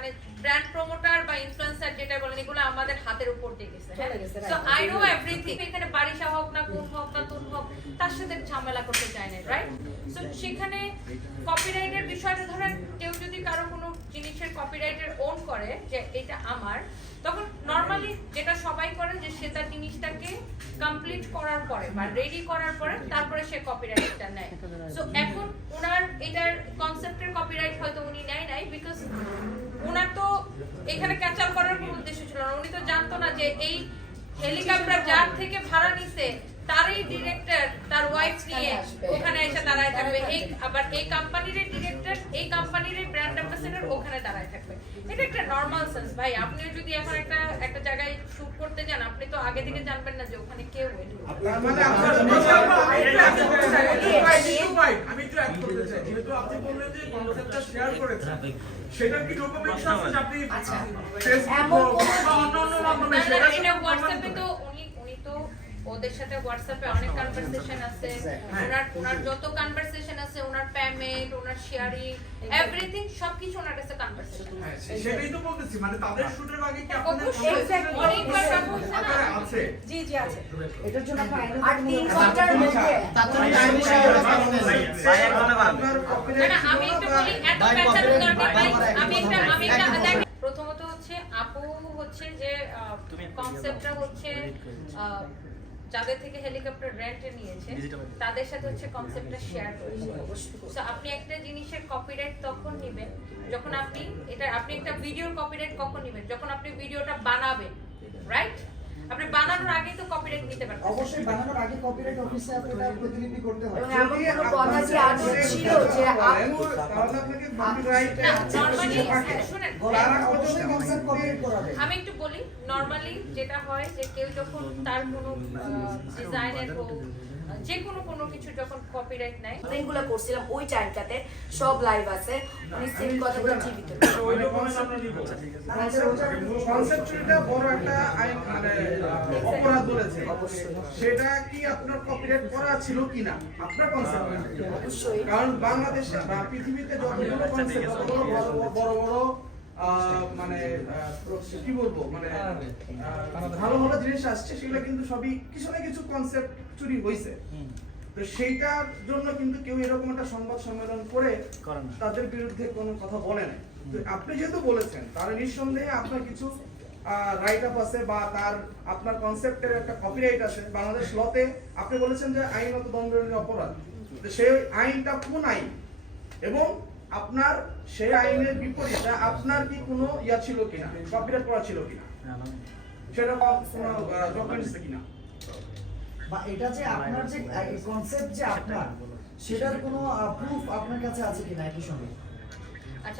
মানে brand promoter বা influencer যেটা বলেন এগুলো আমাদের হাতের উপর দিয়ে গেছে সো আই নো এভরিথিং এখানে বারিশা হোক না কোন হোক না তুন হোক তার সাথে ঝামেলা করতে চায় না রাইট সো সেখানে কপিরাইটের বিষয়টা ধরেন কেউ যদি কারও কোনো জিনিসের কপিরাইটের ওন করে যে এটা আমার তখন নর্মালি যেটা সবাই করে যে সে তার জিনিসটাকে কমপ্লিট করার পরে বা রেডি করার পরে তারপরে সে কপিরাইটটা নেয়। সো এখন ওনার এটার কনসেপ্টের কপিরাইট হয়তো উনি নেয় নাই বিকজ ওনার তো এখানে ক্যাচাল করার কোনো উদ্দেশ্য ছিল না উনি তো জানতো না যে এই হেলিকপ্টার যার থেকে ভাড়া নিছে তারই ডিরেক্টর তার ওয়াইফ নিয়ে ওখানে এসে দাঁড়ায় থাকবে এই আবার এই কোম্পানির ডিরেক্টর এই কোম্পানির ব্র্যান্ড অ্যাম্বাসেডর ওখানে দাঁড়ায় থাকবে এটা একটা নর্মাল সেন্স ভাই আপনি যদি এখন একটা একটা জায়গায় শুট করতে যান আপনি তো আগে থেকে জানবেন না যে ওখানে কে ওয়েট তার আপনার আমি একটু add করতে চাই। যেহেতু আপনি বললেন যে concept টা করেছেন, সেটা কি documents আছে আপনি আচ্ছা। Facebook এমন হোক কোনো বা অন্যান্য মাধ্যমে না, না, সেটা এটা হোয়াটসঅ্যাপে তো উনি উনি তো ওদের সাথে হোয়াটসঅ্যাপে অনেক কনভারসেশন আছে ওনার ওনার যত কনভারসেশন আছে শেয়ারিং এভরিথিং সবকিছু ওনার কাছে কনভারসেশন সেটাই তো বলতেছি মানে তাদের শুটের আগে কি আপনাদের অনেকবার কথা হচ্ছে না? আকারে আছে? জি জি আছে। এটার জন্য আর তিন ঘণ্টার মধ্যে। তাৎক্ষণিক আইনি সহায়তা না, আমি একটু বলি এত ভাই, দরকার নাই। আমি একটা আমি একটা প্রথমত হচ্ছে আপু হচ্ছে যে কনসেপ্টটা হচ্ছে আহ, যাদের থেকে হেলিকপ্টার রেন্টে নিয়েছে তাদের সাথে হচ্ছে কনসেপ্টটা শেয়ার করেছে আপনি কপিরাইট তখন নেবেন। যখন আপনি এটা আপনি একটা ভিডিওর কপিরাইট কখন নেবেন? যখন আপনি ভিডিওটা বানাবেন রাইট আপনি বানানোর আগেই তো কপিরাইট নিতে পারবেন। অবশ্যই বানানোর আগে কপিরাইট অফিসে আপনাকে প্রতিলিপি করতে হয়। এবং এমন কোনো কথা কি আদৌ ছিল যে আপুর তাহলে আপনাকে কপিরাইট যে থাকে, শুনেন, আমি একটু বলি নর্মালি যেটা হয় যে কেউ যখন তার কোনো ডিজাইনের হোক যে কোনো কোনো কিছু যখন কপিরাইট নেয়গুলো করছিলাম ওই টাইমটাতে সব লাইভ আছে উনি সেম কথাগুলো জীবিত ওই documents আমরা নিব। কনসেপ্টটা বড় একটা আইন মানে অপরাধ বলেছে। সেটা কি আপনার কপিরাইট করা ছিল কিনা? আপনার কনসেপ্ট অবশ্যই। কারণ বাংলাদেশে বা পৃথিবীতে যতগুলো কনসেপ্ট বড় বড়- বড় বড় আহ, মানে আহ, কি বলব? মানে ভালো ভালো। জিনিস আসছে সেগুলো কিন্তু সবই কিছু না কিছু কনসেপ্ট চুরি হয়েছে তো সেইটার জন্য কিন্তু কেউ এরকম একটা সংবাদ সম্মেলন করে তাদের বিরুদ্ধে কোনো কথা বলে নাই তো আপনি যেহেতু বলেছেন তাহলে নিঃসন্দেহে আপনার কিছু রাইট আপ আছে বা তার আপনার কনসেপ্টের একটা কপিরাইট আছে। বাংলাদেশ লতে আপনি বলেছেন যে আইনত দণ্ডনীয় অপরাধ। তো সেই আইনটা কোন আইন? এবং আপনার সেই আইনের বিপরীতে আপনার কি কোনো ইয়া ছিল কিনা? কপিরাইট করা ছিল কিনা? সেটা কোনো ডকুমেন্টস কিনা? বা এটা যে আপনার যে কনসেপ্ট যে আপনার সেটার কোনো প্রুফ আপনার কাছে আছে কিনা একই সঙ্গে? আচ্ছা